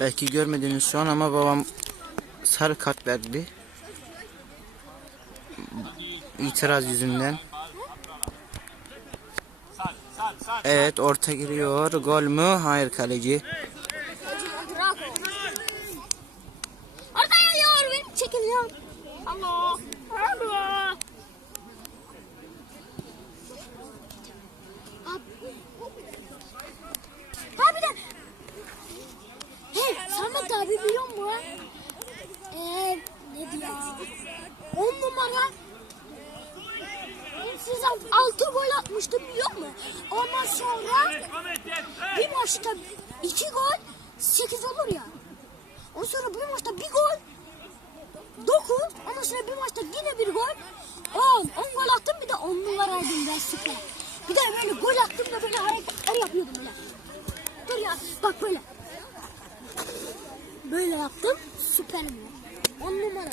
Belki görmediniz şu an ama babam sarı kart verdi. İtiraz yüzünden. Evet orta giriyor. Gol mü? Hayır kaleci. Geliyor benim çekiliyor. Allah. Allah. Ha bir de. Samet abi biliyor musun? Ee, ne diyor? On numara. Size altı gol atmıştım biliyor musun? Ondan sonra bir maçta iki gol sekiz olur ya. Ondan sonra bir maçta bir gol dokuz. Ondan sonra bir maçta yine bir gol on. On gol attım bir de on numaraydım ben süper. Bir de böyle gol attım da böyle hareketler yapıyordum böyle. Dur ya bak böyle. Böyle yaptım süperim. On numara.